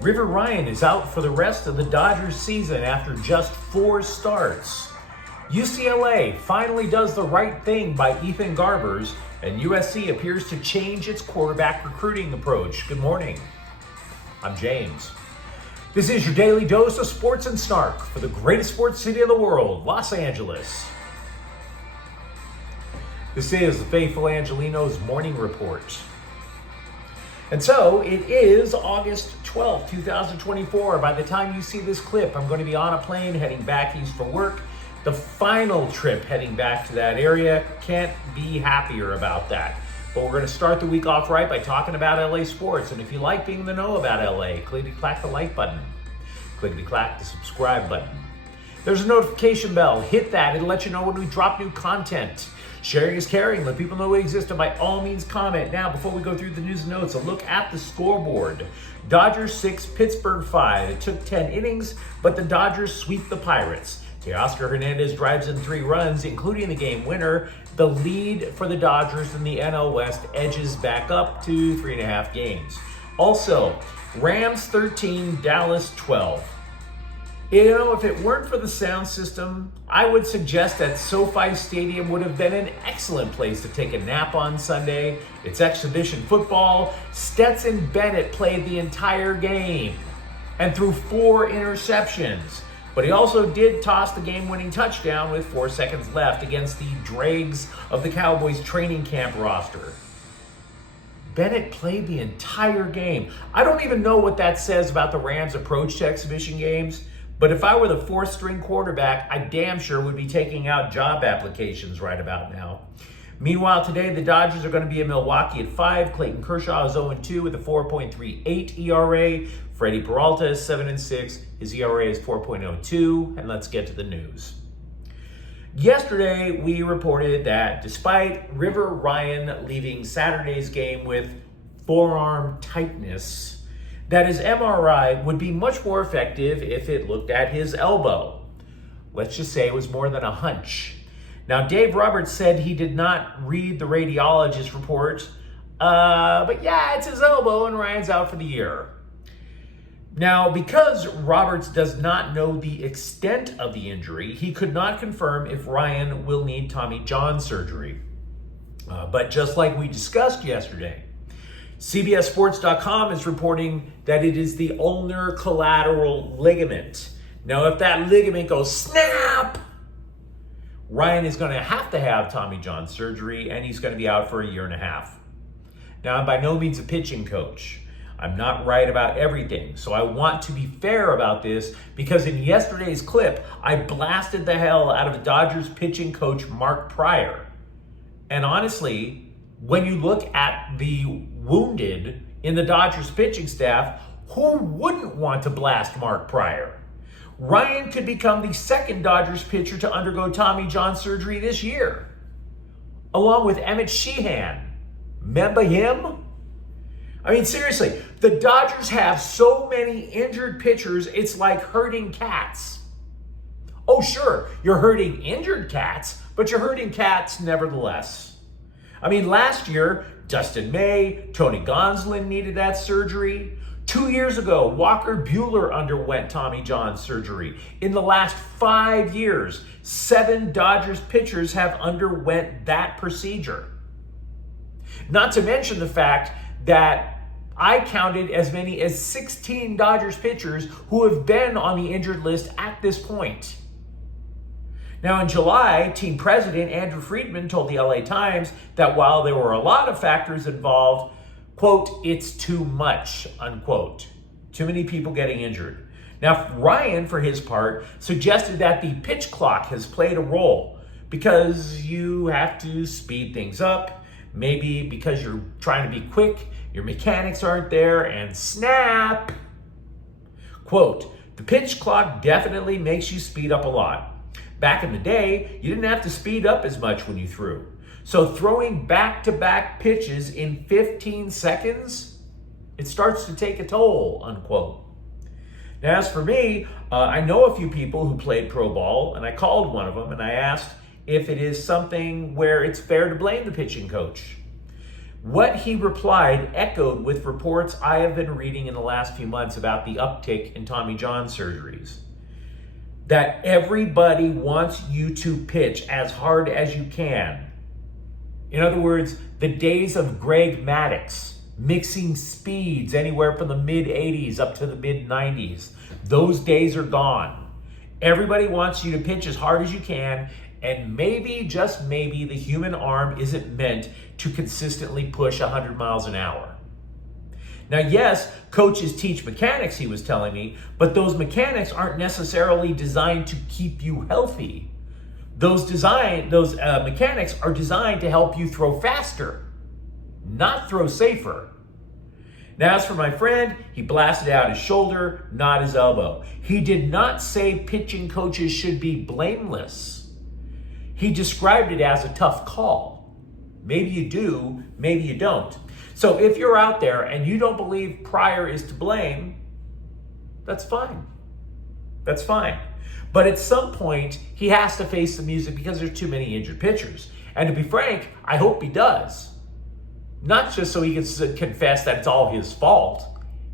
River Ryan is out for the rest of the Dodgers season after just 4 starts. UCLA finally does the right thing by Ethan Garbers, and USC appears to change its quarterback recruiting approach. Good morning. I'm James. This is your daily dose of sports and snark for the greatest sports city in the world, Los Angeles. This is the faithful Angelenos morning report. And so it is August 12th, 2024. By the time you see this clip, I'm going to be on a plane heading back east for work. The final trip heading back to that area. Can't be happier about that. But we're going to start the week off right by talking about LA sports. And if you like being in the know about LA, clickety-clack the like button. Clickety-clack the subscribe button. There's a notification bell. Hit that. It'll let you know when we drop new content. Sharing is caring. Let people know we exist, and by all means comment. Now, before we go through the news and notes, a look at the scoreboard. Dodgers 6, Pittsburgh 5. It took 10 innings, but the Dodgers sweep the Pirates. Teoscar Hernandez drives in 3 runs, including the game winner. The lead for the Dodgers in the NL West edges back up to 3.5 games. Also, Rams 13, Dallas 12. You know, if it weren't for the sound system, I would suggest that SoFi Stadium would have been an excellent place to take a nap on Sunday. It's exhibition football. Stetson Bennett played the entire game and threw 4 interceptions. But he also did toss the game-winning touchdown with 4 seconds left against the dregs of the Cowboys training camp roster. Bennett played the entire game. I don't even know what that says about the Rams' approach to exhibition games. But if I were the 4th-string quarterback, I damn sure would be taking out job applications right about now. Meanwhile, today, the Dodgers are going to be in Milwaukee at 5. Clayton Kershaw is 0-2 with a 4.38 ERA. Freddie Peralta is 7-6. His ERA is 4.02. And let's get to the news. Yesterday, we reported that despite River Ryan leaving Saturday's game with forearm tightness, that his MRI would be much more effective if it looked at his elbow. Let's just say it was more than a hunch. Now, Dave Roberts said he did not read the radiologist's report, but yeah, it's his elbow and Ryan's out for the year. Now, because Roberts does not know the extent of the injury, he could not confirm if Ryan will need Tommy John surgery. But just like we discussed yesterday, CBSSports.com is reporting that it is the ulnar collateral ligament. Now, if that ligament goes snap, Ryan is going to have Tommy John surgery, and he's going to be out for 1.5 years. Now, I'm by no means a pitching coach. I'm not right about everything, so I want to be fair about this because in yesterday's clip, I blasted the hell out of the Dodgers pitching coach Mark Prior. And honestly, when you look at the wounded in the Dodgers pitching staff, who wouldn't want to blast Mark Prior? Ryan could become the 2nd Dodgers pitcher to undergo Tommy John surgery this year, along with Emmett Sheehan. Remember him? I mean, seriously, the Dodgers have so many injured pitchers, it's like herding cats. Oh, sure, you're herding injured cats, but you're herding cats nevertheless. I mean, last year, Dustin May, Tony Gonsolin needed that surgery. 2 years ago, Walker Buehler underwent Tommy John surgery. In the last 5 years, 7 Dodgers pitchers have underwent that procedure. Not to mention the fact that I counted as many as 16 Dodgers pitchers who have been on the injured list at this point. Now, in July, team president Andrew Friedman told the LA Times that while there were a lot of factors involved, quote, it's too much, unquote. Too many people getting injured. Now, Ryan, for his part, suggested that the pitch clock has played a role because you have to speed things up. Maybe because you're trying to be quick, your mechanics aren't there, and snap. Quote, the pitch clock definitely makes you speed up a lot. Back in the day, you didn't have to speed up as much when you threw. So throwing back-to-back pitches in 15 seconds, it starts to take a toll, unquote. Now, as for me, I know a few people who played pro ball, and I called one of them, and I asked if it is something where it's fair to blame the pitching coach. What he replied echoed with reports I have been reading in the last few months about the uptick in Tommy John surgeries. That everybody wants you to pitch as hard as you can. In other words, the days of Greg Maddux mixing speeds anywhere from the mid-80s up to the mid-90s, those days are gone. Everybody wants you to pitch as hard as you can, and maybe, just maybe, the human arm isn't meant to consistently push 100 miles an hour. Now, yes, coaches teach mechanics, he was telling me, but those mechanics aren't necessarily designed to keep you healthy. Those mechanics are designed to help you throw faster, not throw safer. Now, as for my friend, he blasted out his shoulder, not his elbow. He did not say pitching coaches should be blameless. He described it as a tough call. Maybe you do, maybe you don't. So if you're out there and you don't believe Pryor is to blame, that's fine. That's fine. But at some point, he has to face the music because there's too many injured pitchers. And to be frank, I hope he does. Not just so he can confess that it's all his fault.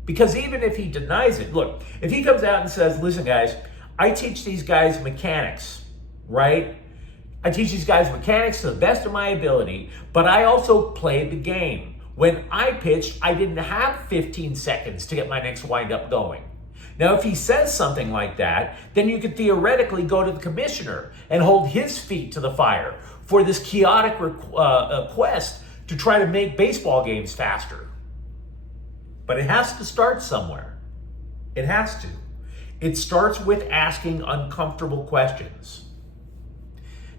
Because even if he denies it, look, if he comes out and says, listen guys, I teach these guys mechanics, right? I teach these guys mechanics to the best of my ability, but I also played the game. When I pitched, I didn't have 15 seconds to get my next windup going. Now, if he says something like that, then you could theoretically go to the commissioner and hold his feet to the fire for this chaotic quest to try to make baseball games faster. But it has to start somewhere. It has to. It starts with asking uncomfortable questions.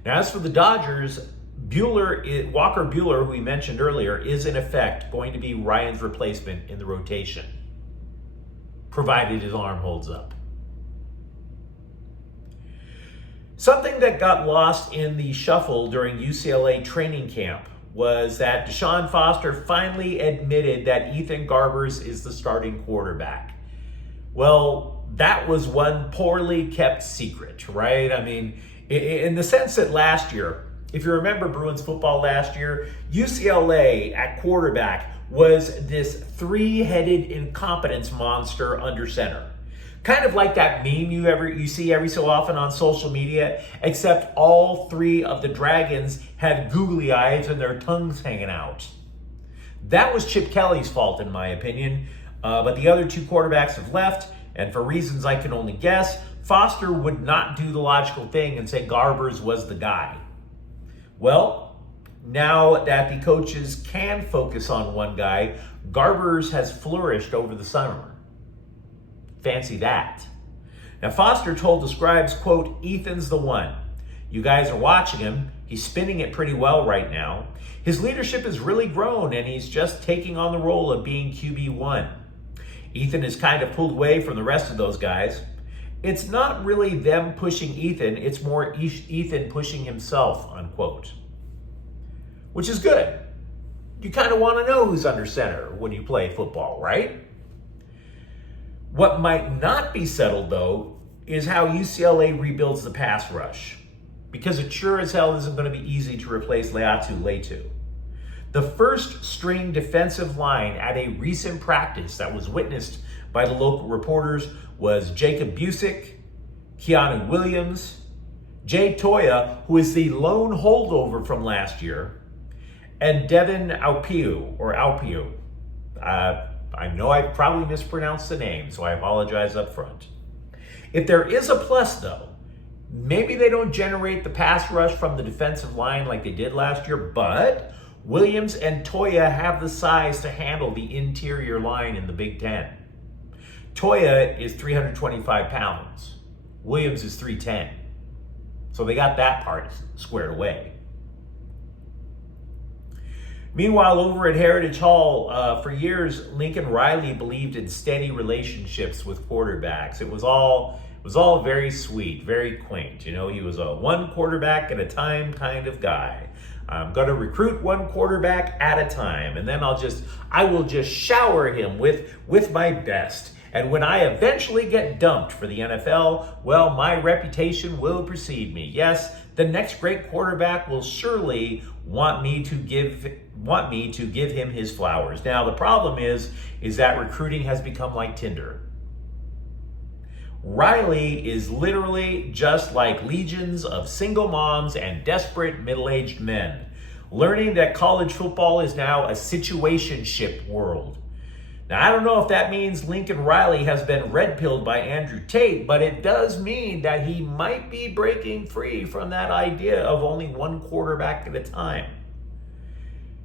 Now, as for the Dodgers, Walker Buehler, who we mentioned earlier, is in effect going to be Ryan's replacement in the rotation, provided his arm holds up. Something that got lost in the shuffle during UCLA training camp was that Deshaun Foster finally admitted that Ethan Garbers is the starting quarterback. Well, that was one poorly kept secret, right? I mean, in the sense that last year, if you remember Bruins football last year, UCLA at quarterback was this three-headed incompetence monster under center. Kind of like that meme you see every so often on social media, except all three of the dragons had googly eyes and their tongues hanging out. That was Chip Kelly's fault, in my opinion, but the other two quarterbacks have left, and for reasons I can only guess, Foster would not do the logical thing and say Garbers was the guy. Well, now that the coaches can focus on one guy, Garbers has flourished over the summer. Fancy that. Now, Foster told the Scribes, quote, Ethan's the one. You guys are watching him. He's spinning it pretty well right now. His leadership has really grown, and he's just taking on the role of being QB1. Ethan is kind of pulled away from the rest of those guys. It's not really them pushing Ethan, it's more Ethan pushing himself, unquote. Which is good. You kind of want to know who's under center when you play football, right? What might not be settled, though, is how UCLA rebuilds the pass rush. Because it sure as hell isn't going to be easy to replace Leatu. The first string defensive line at a recent practice that was witnessed by the local reporters was Jacob Busick, Keanu Williams, Jay Toya, who is the lone holdover from last year, and Devin Alpiu. I know I've probably mispronounced the name, so I apologize up front. If there is a plus, though, maybe they don't generate the pass rush from the defensive line like they did last year, but Williams and Toya have the size to handle the interior line in the Big Ten. Toya is 325 pounds. Williams is 310. So they got that part squared away. Meanwhile, over at Heritage Hall, for years, Lincoln Riley believed in steady relationships with quarterbacks. It was all very sweet, very quaint. You know, he was a one quarterback at a time kind of guy. I'm going to recruit one quarterback at a time, and then I will just shower him with my best. And when I eventually get dumped for the NFL, well, my reputation will precede me. Yes, the next great quarterback will surely want me to give want me to give him his flowers. Now, the problem is that recruiting has become like Tinder. Riley is literally just like legions of single moms and desperate middle-aged men, learning that college football is now a situationship world. Now, I don't know if that means Lincoln Riley has been red-pilled by Andrew Tate, but it does mean that he might be breaking free from that idea of only one quarterback at a time.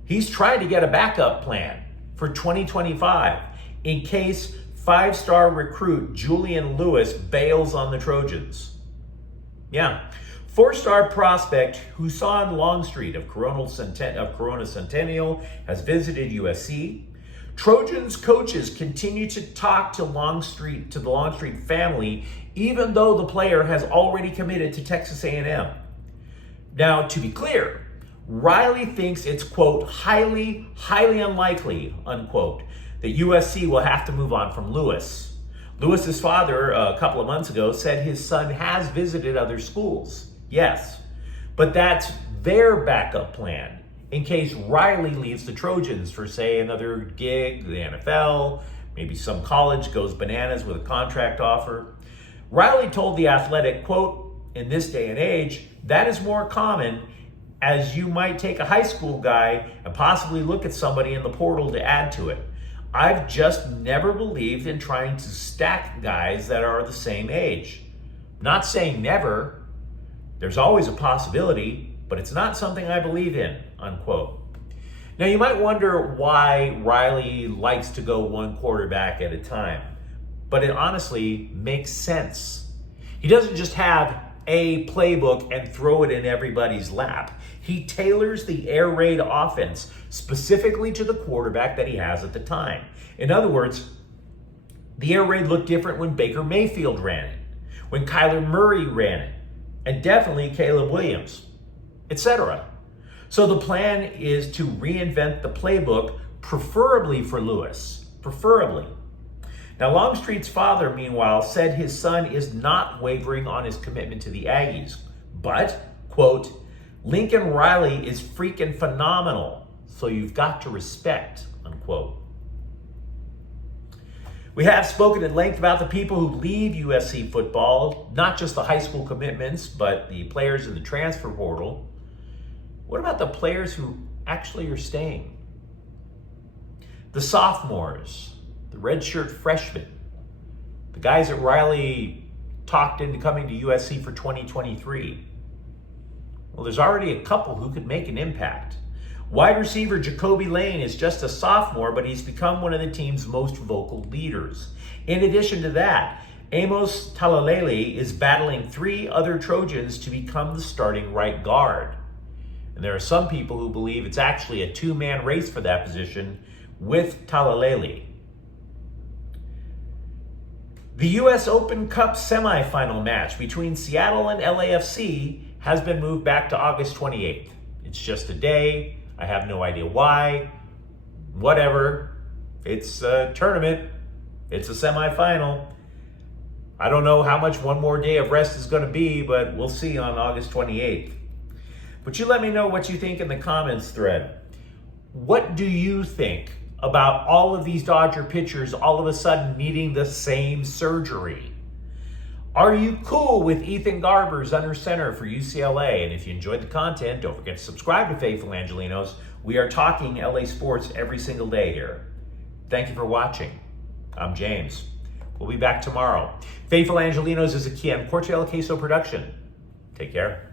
He's trying to get a backup plan for 2025 in case five-star recruit Julian Lewis bails on the Trojans. Yeah, four-star prospect Husan Longstreet of Corona Centennial has visited USC. Trojans coaches continue to talk to the Longstreet family, even though the player has already committed to Texas A&M. Now, to be clear, Riley thinks it's, quote, highly unlikely, unquote, that USC will have to move on from Lewis. Lewis's father, a couple of months ago, said his son has visited other schools. Yes, but that's their backup plan in case Riley leaves the Trojans for, say, another gig, the NFL, maybe some college goes bananas with a contract offer. Riley told The Athletic, quote, in this day and age, that is more common, as you might take a high school guy and possibly look at somebody in the portal to add to it. I've just never believed in trying to stack guys that are the same age. Not saying never. There's always a possibility, but it's not something I believe in, unquote. Now, you might wonder why Riley likes to go one quarterback at a time, but it honestly makes sense. He doesn't just have a playbook and throw it in everybody's lap. He tailors the air raid offense specifically to the quarterback that he has at the time. In other words, the air raid looked different when Baker Mayfield ran it, when Kyler Murray ran it, and definitely Caleb Williams, etc. So the plan is to reinvent the playbook, preferably for Lewis, preferably. Now, Longstreet's father, meanwhile, said his son is not wavering on his commitment to the Aggies, but, quote, Lincoln Riley is freaking phenomenal, so you've got to respect, unquote. We have spoken at length about the people who leave USC football, not just the high school commitments, but the players in the transfer portal. What about the players who actually are staying? The sophomores, the redshirt freshmen, the guys that Riley talked into coming to USC for 2023. Well, there's already a couple who could make an impact. Wide receiver Jacoby Lane is just a sophomore, but he's become one of the team's most vocal leaders. In addition to that, Amos Talalele is battling 3 other Trojans to become the starting right guard. And there are some people who believe it's actually a 2-man race for that position with Talalele. The U.S. Open Cup semifinal match between Seattle and LAFC has been moved back to August 28th. It's just a day. I have no idea why. Whatever. It's a tournament. It's a semifinal. I don't know how much one more day of rest is going to be, but we'll see on August 28th. But you let me know what you think in the comments thread. What do you think about all of these Dodger pitchers all of a sudden needing the same surgery? Are you cool with Ethan Garbers under center for UCLA? And if you enjoyed the content, don't forget to subscribe to Faithful Angelenos. We are talking LA sports every single day here. Thank you for watching. I'm James. We'll be back tomorrow. Faithful Angelenos is a Kian Cortez Queso production. Take care.